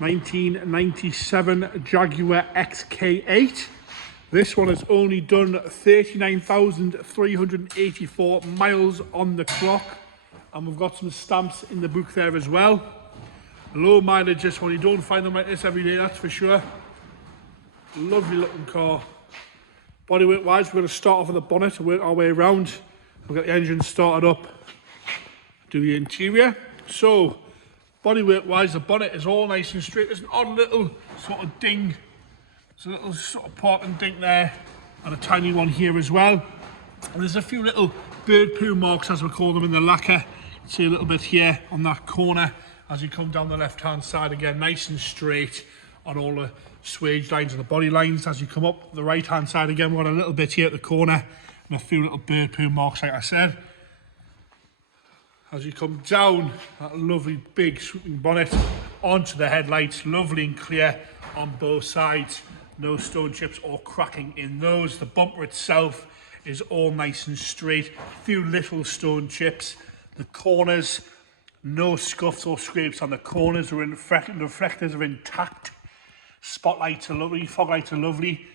1997 Jaguar XK8. This one has only done 39,384 miles on the clock, and we've got some stamps in the book there as well. Low mileage, this one, you don't find them like this every day, that's for sure. Lovely looking car. Bodywork wise, we're going to start off with the bonnet and work our way around. We'll get the engine started up, do the interior. So, bodywork wise, the bonnet is all nice and straight. There's an odd little sort of ding. There's a little sort of parking ding there, and a tiny one here as well. And there's a few little bird poo marks, as we call them, in the lacquer. You can see a little bit here on that corner as you come down the left hand side. Again, nice and straight on all the swage lines and the body lines. As you come up the right hand side, again, we've got a little bit here at the corner and a few little bird poo marks, like I said. As you come down that lovely big swooping bonnet onto the headlights, lovely and clear on both sides. No stone chips or cracking in those. The bumper itself is all nice and straight. A few little stone chips. The corners, no scuffs or scrapes on the corners. The reflectors are intact. Spotlights are lovely, fog lights are lovely.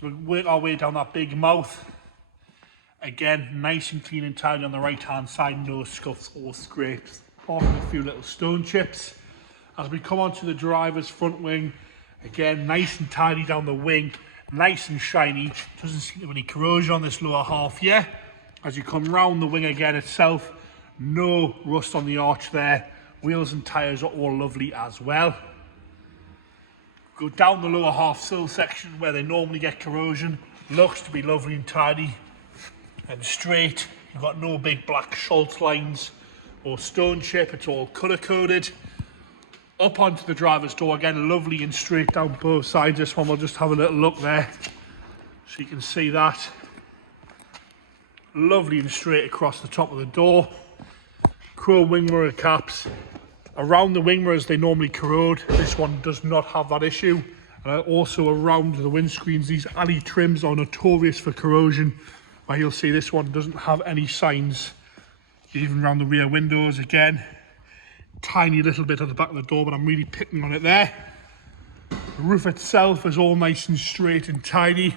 So we work our way down that big mouth. Again, nice and clean and tidy on the right hand side, no scuffs or scrapes. Apart from a few little stone chips. As we come onto the driver's front wing, again, nice and tidy down the wing, nice and shiny. Doesn't seem to have any corrosion on this lower half here. As you come round the wing again itself, no rust on the arch there. Wheels and tyres are all lovely as well. Go down the lower half sill section where they normally get corrosion. Looks to be lovely and tidy and straight. You've got no big black Schultz lines or stone chip. It's all colour coded. Up onto the driver's door again, lovely and straight down both sides. This one, we'll just have a little look there so you can see that. Lovely and straight across the top of the door. Chrome wing mirror caps. Around the wing mirrors, they normally corrode. This one does not have that issue. And also around the windscreens, these alley trims are notorious for corrosion. But you'll see this one doesn't have any signs. Even around the rear windows again. Tiny little bit at the back of the door, but I'm really picking on it there. The roof itself is all nice and straight and tidy.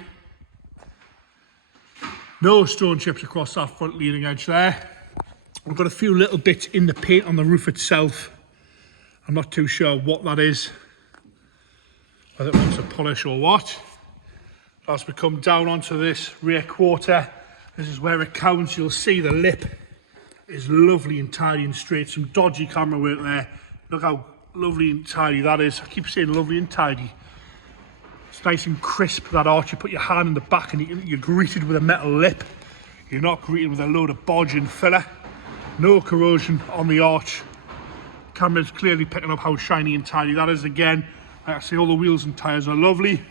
No stone chips across that front leading edge there. We've got a few little bits in the paint on the roof itself. I'm not too sure what that is, whether it wants a polish or what. As we come down onto this rear quarter, this is where it counts. You'll see the lip is lovely and tidy and straight. Some dodgy camera work there. Look how lovely and tidy that is. I keep saying lovely and tidy. It's nice and crisp, that arch. You put your hand in the back and you're greeted with a metal lip. You're not greeted with a load of bodge and filler. No corrosion on the arch. Camera's clearly picking up how shiny and tidy that is again. Like I say, all the wheels and tyres are lovely.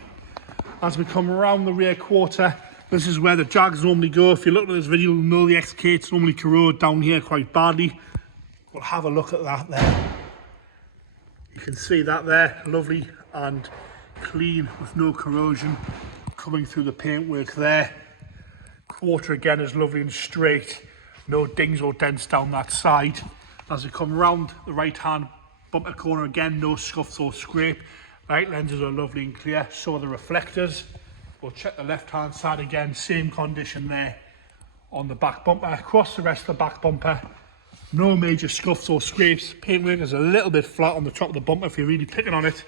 As we come around the rear quarter, this is where the Jags normally go. If you look at this video, you'll know the XK8s normally corrode down here quite badly. We'll have a look at that there. You can see that there, lovely and clean with no corrosion coming through the paintwork there. Quarter again is lovely and straight. No dings or dents down that side. As we come round the right hand bumper corner again, no scuffs or scrape. Right lenses are lovely and clear, so are the reflectors. We'll check the left hand side again, same condition there on the back bumper. Across the rest of the back bumper, no major scuffs or scrapes. Paintwork is a little bit flat on the top of the bumper if you're really picking on it.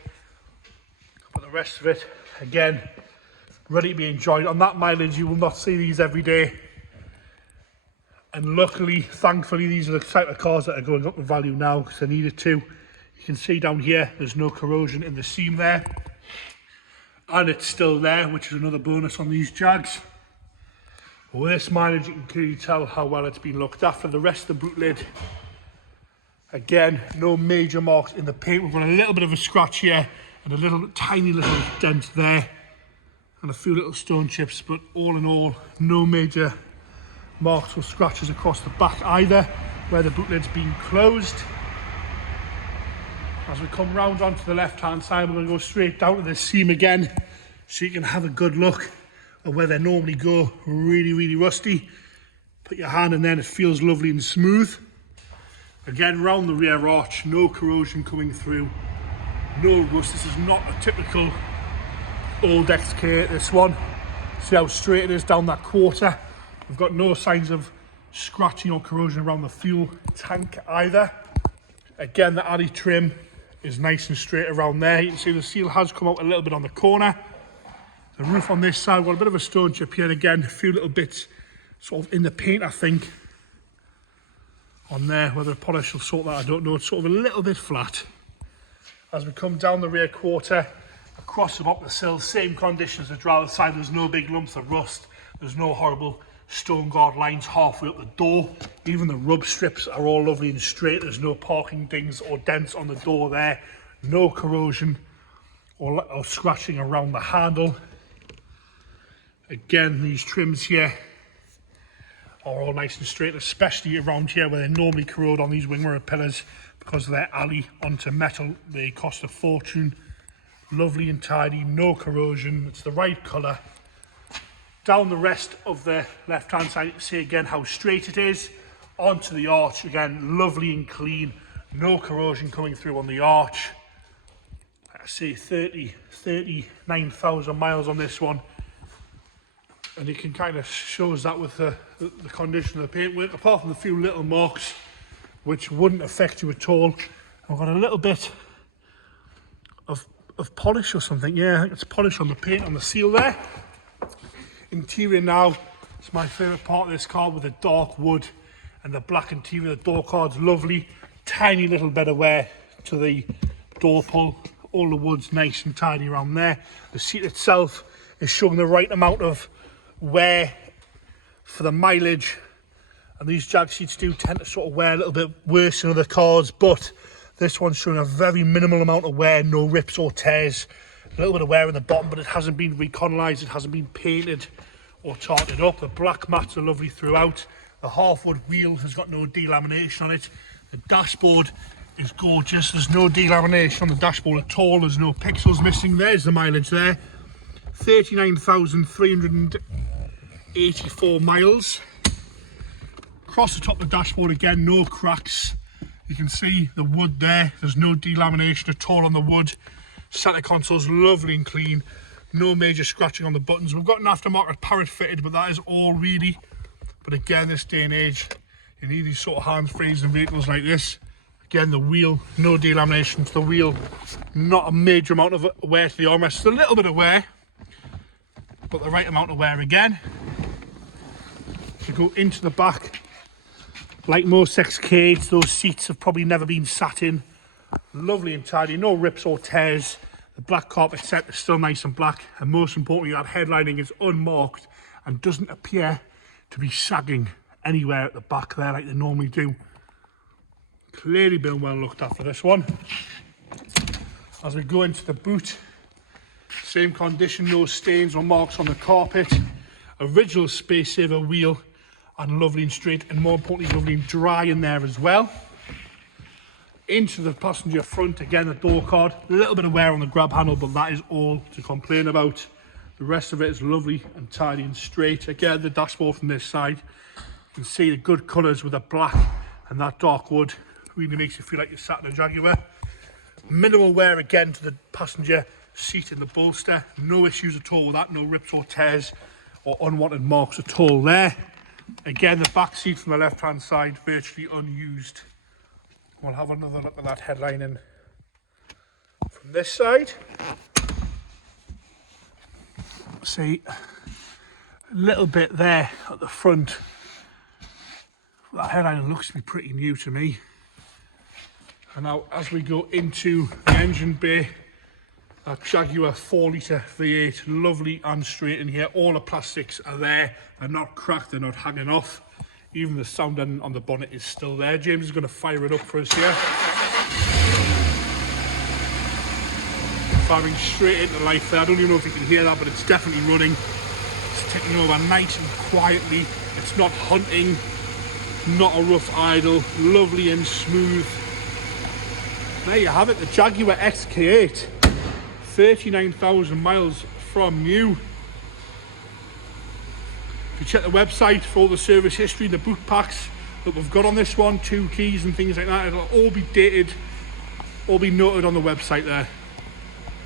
But the rest of it, again, ready to be enjoyed. On that mileage, you will not see these every day. And luckily, thankfully, these are the type of cars that are going up in value now because they needed to. You can see down here, there's no corrosion in the seam there. And it's still there, which is another bonus on these Jags. With this mileage, you can clearly tell how well it's been looked after. The rest of the boot lid, again, no major marks in the paint. We've got a little bit of a scratch here and a little tiny little dent there. And a few little stone chips, but all in all, no major marks or scratches across the back either, where the boot lid's been closed. As we come round onto the left hand side, we're going to go straight down to this seam again so you can have a good look at where they normally go. Really rusty. Put your hand in there and it feels lovely and smooth. Again, round the rear arch, no corrosion coming through. No rust. This is not a typical old XK8, this one. See how straight it is down that quarter. We've got no signs of scratching or corrosion around the fuel tank either. Again, the alley trim is nice and straight around there. You can see the seal has come out a little bit on the corner. The roof on this side, got a bit of a stone chip here. Again, a few little bits sort of in the paint, I think, on there. Whether a polish will sort that, I don't know. It's sort of a little bit flat. As we come down the rear quarter, across the bottom of the sill, same conditions as the driver's side. There's no big lumps of rust. There's no horrible stone guard lines halfway up the door. Even the rub strips are all lovely and straight. There's no parking dings or dents on the door there. No corrosion or scratching around the handle. Again, these trims here are all nice and straight, especially around here where they normally corrode on these wing mirror pillars because they're alley onto metal. They cost a fortune. Lovely and tidy, no corrosion. It's the right colour. Down the rest of the left hand side, you can see again how straight it is. Onto the arch, again, lovely and clean. No corrosion coming through on the arch. I say 39,000 miles on this one. And you can kind of shows that with the condition of the paintwork, apart from the few little marks which wouldn't affect you at all. I've got a little bit of polish or something. Yeah, I think it's polish on the paint on the seal there. Interior now, it's my favourite part of this car with the dark wood and the black interior. The door card's lovely, tiny little bit of wear to the door pull. All the wood's nice and tidy around there. The seat itself is showing the right amount of wear for the mileage, and these Jag seats do tend to sort of wear a little bit worse than other cars, but this one's showing a very minimal amount of wear, no rips or tears. A little bit of wear in the bottom, but it hasn't been reconalised, it hasn't been painted or tarted up. The black mats are lovely throughout. The half-wood wheel has got no delamination on it. The dashboard is gorgeous. There's no delamination on the dashboard at all. There's no pixels missing. There's the mileage there. 39,384 miles. Across the top of the dashboard again, no cracks. You can see the wood there. There's no delamination at all on the wood. Center console's lovely and clean. No major scratching on the buttons. We've got an aftermarket parrot fitted, but that is all really. But again, this day and age, you need these sort of hands-frees in vehicles like this. Again, the wheel, no delamination to the wheel. Not a major amount of wear to the armrest. Just a little bit of wear, but the right amount of wear again. If you go into the back, like most XK8s, those seats have probably never been sat in. Lovely and tidy, no rips or tears. The black carpet set is still nice and black, and most importantly, that headlining is unmarked and doesn't appear to be sagging anywhere at the back there like they normally do. Clearly been well looked after, this one. As we go into the boot, same condition, no stains or marks on the carpet. Original space saver wheel, and lovely and straight, and more importantly, lovely and dry in there as well. Into the passenger front, again, the door card, a little bit of wear on the grab handle, but that is all to complain about. The rest of it is lovely and tidy and straight. Again, the dashboard from this side, you can see the good colours with the black and that dark wood. Really makes you feel like you're sat in a Jaguar. Minimal wear again to the passenger seat and the bolster. No issues at all with that, no rips or tears or unwanted marks at all there. Again, the back seat from the left hand side, virtually unused. We'll have another look at that headlining from this side. See, a little bit there at the front. That headlining looks to be pretty new to me. And now as we go into the engine bay, that Jaguar 4-litre V8, lovely and straight in here. All the plastics are there. They're not cracked, they're not hanging off. Even the sound end on the bonnet is still there. James is going to fire it up for us here. Firing straight into life there. I don't even know if you can hear that, but it's definitely running. It's taking over nice and quietly. It's not hunting, not a rough idle, lovely and smooth. There you have it, the Jaguar XK8. 39,000 miles from new. If you check the website for all the service history, the boot packs that we've got on this one, 2 keys and things like that, it'll all be dated, all be noted on the website there.